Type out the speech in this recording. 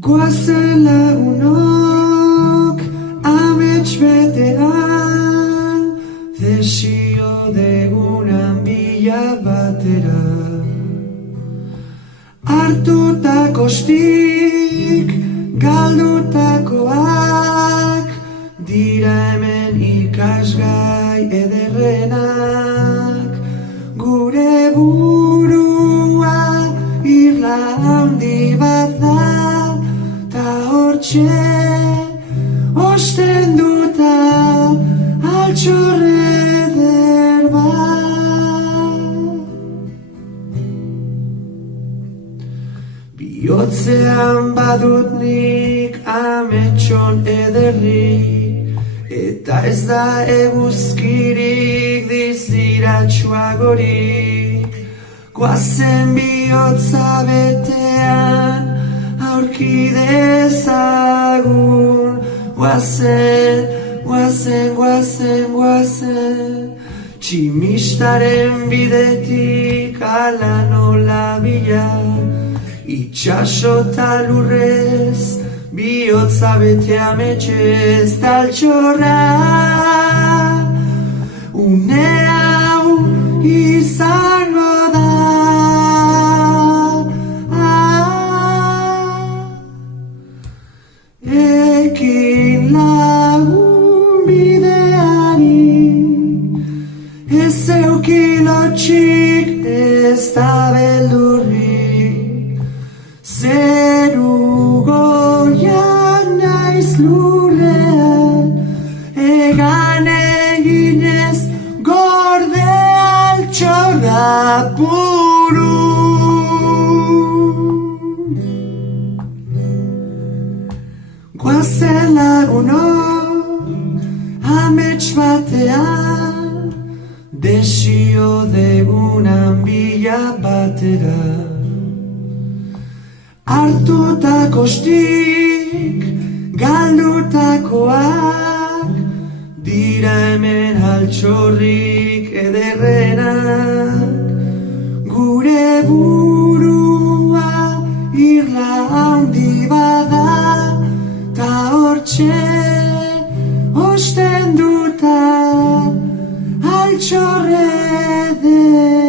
Goazen lagunok amets betean, desio degunan bila batera. Hartutako stik, galdutakoak, dira hemen ikasgai ederrenak. Gure burua irla handi bat da, ta hortxe osten duta altxorre eder bat. Bihotzean badut nik ametson ederrik, eta ez da eguzkirik diziratsuagorik. Goazen bihotza betean aurki dezagun, goazen, goazen, goazen, goazen, tximistaren bidetik ala nola bila, itxaso ta lurrez, bihotza bete ametxez taltxorra. Une hau izango da, ekin lagun bideari, ez eukilotxik ez da beldurrik, zeru goian naiz lurrean, egan eginez gorde altxorra puru. Goazen lagunok amets batean, desio degunan bila batera. Hartutako stik, galdutakoak, dira hemen altxorrik ederrenak. Gure burua irla handi bada, ta hortxe osten duta altxorre eder.